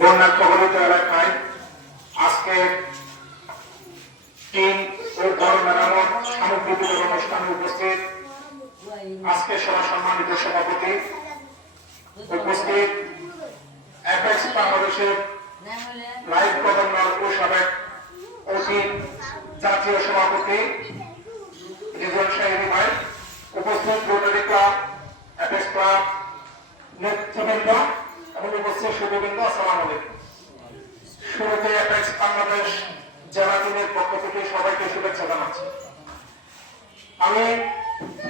বন্যা কবলিত এলাকায় আজকে টিন ও ঘর মেরামত সামগ্রী বিতরণ অনুষ্ঠানে উপস্থিত আজকে সভা সম্মানিত সভাপতি উপস্থিত অ্যাপেক্স বাংলাদেশের লাইভ গভর্নর ও সাবেক অতি জাতীয় সভাপতি রিজন সাহেব ভাই, উপস্থিত রোটারি ক্লাব, অ্যাপেক্স ক্লাব নেতৃবৃন্দ এবং উপস্থিত সুধীবৃন্দ, আসসালামু আলাইকুম। শুরুতে অ্যাপেক্স বাংলাদেশ জেলা টিমের পক্ষ থেকে সবাইকে শুভেচ্ছা জানাচ্ছি। আমি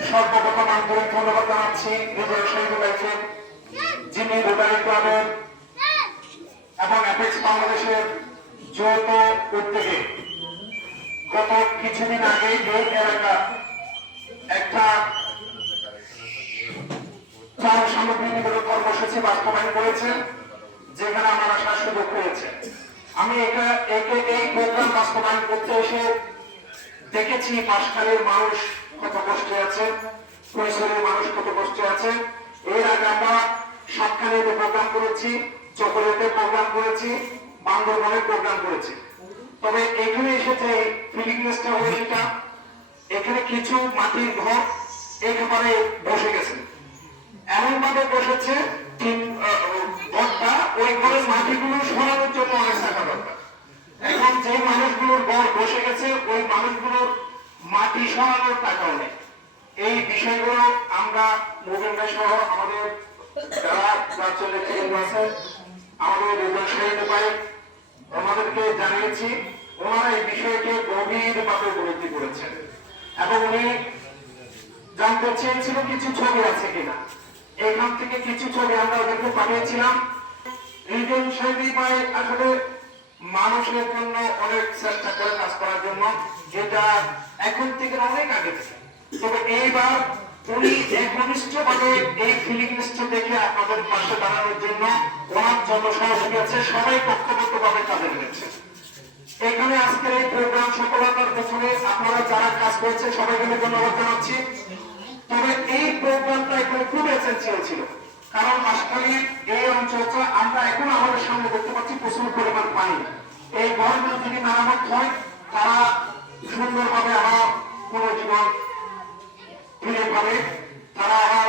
সর্বপ্রথম আন্তরিক ধন্যবাদ জানাচ্ছি রিজন সাহেব ভাইকে, যিনি রোটারি ক্লাবের এবং অ্যাপেক্স বাংলাদেশের যৌথ উদ্যোগে গত কিছুদিন আগে এই এলাকা একটা ত্রাণ সামগ্রী নিবেদন কর্মসূচি বাস্তবায়ন করেছেন, যেখানে আমার আসার সুযোগ পেয়েছে। আমি এই প্রোগ্রাম বাস্তবায়ন করতে এসে দেখেছি বাঁশখালীর মানুষ কত কষ্টে আছে, কৈশোরের মানুষ কত কষ্টে আছে। এর আগে আমরা সাতখালীতে প্রোগ্রাম করেছি, চকলেতে প্রোগ্রাম করেছি, বান্দরবনে প্রোগ্রাম করেছি। তবে এখানে এসেছে ফিলিংসটা হলো এটা, এখানে কিছু মাটির ঘর একেবারে বসে গেছে, এমন ভাবে বসেছে ঘরটা, ওই ঘরের মাটিগুলো সরানোর জন্য অনেক টাকা দরকার। এখন যে মানুষগুলোর ঘর বসে গেছে ওই মানুষগুলোর মাটি সরানোর টাকাও নেই। এই বিষয়গুলো আমরা মুভেন ভাই সহ আমাদের যারা রাজ্যের কেন্দ্র আছে, আমাদের রিজন সাহেব ভাই, ওনাদেরকে জানিয়েছি। ওনারা এই বিষয়কে গভীরভাবে উপলব্ধি করেছেন এবং উনি জানতে চেয়েছিল কিছু ছবি আছে কিনা। এখান থেকে কিছু ছবি আমরা ওদেরকে পাঠিয়েছিলাম। রিজন সাহেব ভাই আসলে মানুষের জন্য অনেক চেষ্টা করে কাজ করার জন্য, যেটা এখন থেকে অনেক আগে থেকে। তবে এইবার উনি একনিষ্ঠভাবে এই ফিলিংসটা দেখে আপনাদের পাশে দাঁড়ানোর জন্য ওনার জন্য সহযোগী আছে, সবাই পক্ষপাতভাবে কাজে লেগেছে। এখানে আজকের এই প্রোগ্রাম সফলতার পেছনে আপনারা যারা কাজ করেছে সবাইকে ধন্যবাদ জানাচ্ছি। তবে এই প্রোগ্রামটা এখানে খুব এসেন্সিয়াল ছিল, কারণ বাঁশখালীর এই অঞ্চলটা আমরা এখন আমাদের সামনে দেখতে পাচ্ছি প্রচুর পরিমাণ পানি। এই ঘরগুলো যদি মেরামত হয়, তারা সুন্দরভাবে আবার পুনর্জীবন ফিরে পাবে, তারা আবার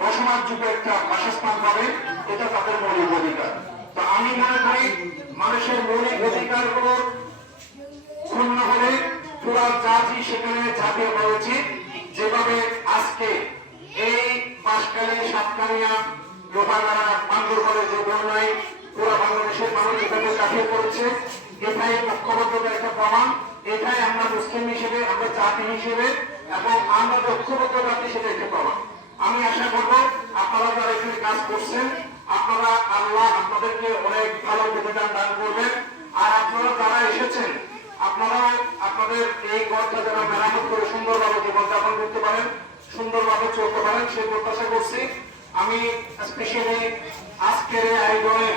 বসবাসযোগ্য একটা বাসস্থান পাবে। এটা তাদের মৌলিক অধিকার। তো আমি মনে করি মানুষের মৌলিক অধিকারগুলো ক্ষুণ্ণ হলে পুরো জাতি সেখানে ঝাঁপিয়ে পড়া উচিত। যেভাবে আজকে এই বাঁশখালী, সাতকানিয়া, লোহাগাড়া, বান্দরবনে যে বন্যায় পুরো বাংলাদেশের মানুষ এখানে ঝাঁপিয়ে পড়েছে, এটাই ঐক্যবদ্ধতার একটা প্রমাণ। এটাই আমরা মুসলিম হিসেবে, আমরা জাতি হিসেবে এবং আমরা ঐক্যবদ্ধ জাতি সেটা একটা প্রমাণ। আমি আশা করব আপনারা যারা এখানে কাজ করছেন, আপনারা আল্লাহ আপনাদেরকে অনেক ভালো প্রতিদান দান করবেন। আর আপনারা যারা এসেছেন, আপনারা আপনাদের এই ঘরটা যারা মেরামত করে সুন্দরভাবে জীবনযাপন করতে পারেন, সুন্দরভাবে চলতে পারেন, সেই প্রত্যাশা করছি। আমি স্পেশালি আজকের এই আয়োজনে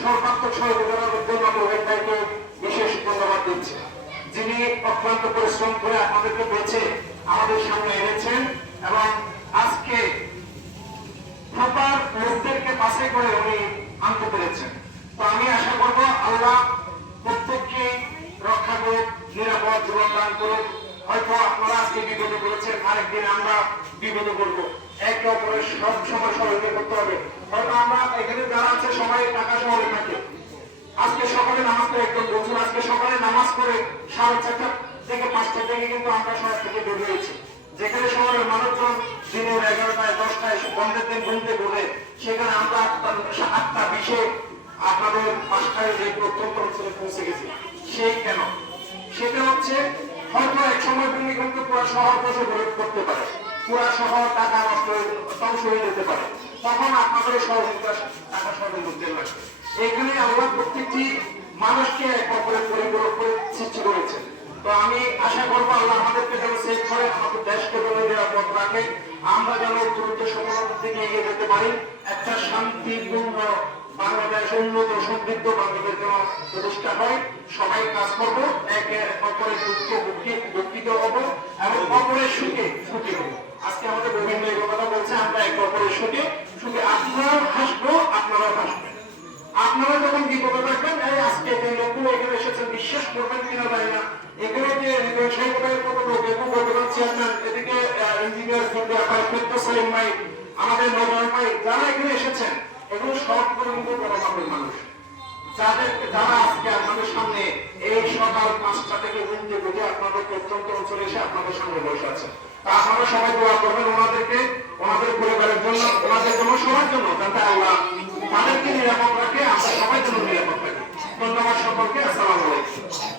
সর্বাত্মক সহযোগিতার জন্য মোহেন ভাইকে বিশেষ ধন্যবাদ দিচ্ছি, যিনি অক্লান্ত পরিশ্রম করে আপনাদেরকে বেছে আমাদের সামনে এনেছেন এবং আজকে প্রপার লোকদেরকে বাছাই করে উনি আনতে পেরেছেন। তো আমি আশা করব আল্লাহ প্রত্যেককে রক্ষা করুক, নিরাপদ জীবন দান করুক। হয়তো আপনারা আজকে বিপদে পড়েছেন, আরেকদিন আমরা বিপদে পড়বো। একে অপরের সব সময় সহযোগিতা করতে হবে। হয়তো আমরা এখানে যারা আছে সবাই টাকা শহরে থাকে, আজকে সকালে নামাজ করে একদম বলছেন, আজকে সকালে নামাজ করে 4:30 থেকে 5টা থেকে কিন্তু আমরা শহর থেকে বের হয়েছি। যেখানে শহরের মানুষজন দিনের 11টায় 10টায় বন্ধের দিন ঘুমতে ঘুরে, সেখানে আমরা 8টা 20 আপনাদের বাসায় যে প্রত্যন্ত অঞ্চলে পৌঁছে গেছি। সেই কেন? সেটা হচ্ছে হয়তো এক সময় ভূমিকম্পে পুরো শহর বসে করতে পারে, পুরো শহর টাকা নষ্ট ধ্বংস হয়ে যেতে পারে, তখন আপনাদের সহযোগিতা টাকা সহযোগিতা লাগবে। এখানে আল্লাহ প্রত্যেকটি মানুষকে এক অপরের পরিপূরক করে সৃষ্টি করেছে। তো আমি আশা করবো আল্লাহ আমাদেরকে যেন সেভ করে, আমাদের দেশকে যেন নিরাপদ রাখে, আমরা যেন দ্রুত সফলতার দিকে এগিয়ে যেতে পারি। একটা শান্তিপূর্ণ বাংলাদেশ, উন্নত সমৃদ্ধ বাংলাদেশ যেন প্রতিষ্ঠা হয়। সবাই কাজ করবো, একে অপরের দুঃখিত হবো এবং অপরের সুখে সুখী হবো। আজকে আমাদের বিভিন্ন কথা বলছে, আমরা একে অপরের সুখে সুখে, আপনারাও হাসবো, আপনারাও হাসবেন। আপনারা যে লোকগুলো এখানে এসেছেন বিশ্বাস করবেন কিনা জানি না, এগুলো যে সরকারের কত লোক, এবং বর্তমান চেয়ারম্যান, এদিকে ইঞ্জিনিয়ার সালিম ভাই, আমাদের নজর ভাই, যারা এখানে এসেছেন এগুলো সব কিন্তু বড় মাপের মানুষ, যারা আজকে আপনাদের সামনে এই সকাল 5টা থেকে ঘুমতে বুঝে আপনাদের প্রত্যন্ত অঞ্চলে এসে আপনাদের সামনে বসে আছে। তা আপনারা সবাই দোয়া করবেন ওনাদেরকে, ওনাদের পরিবারের জন্য, ওনাদের জন্য, সবার জন্য, যাতে আল্লাহ তাদেরকে নিরাপদ রাখে, আমরা সবাই জন্য নিরাপদ থাকি। ধন্যবাদ সকলকে। আসসালামু আলাইকুম।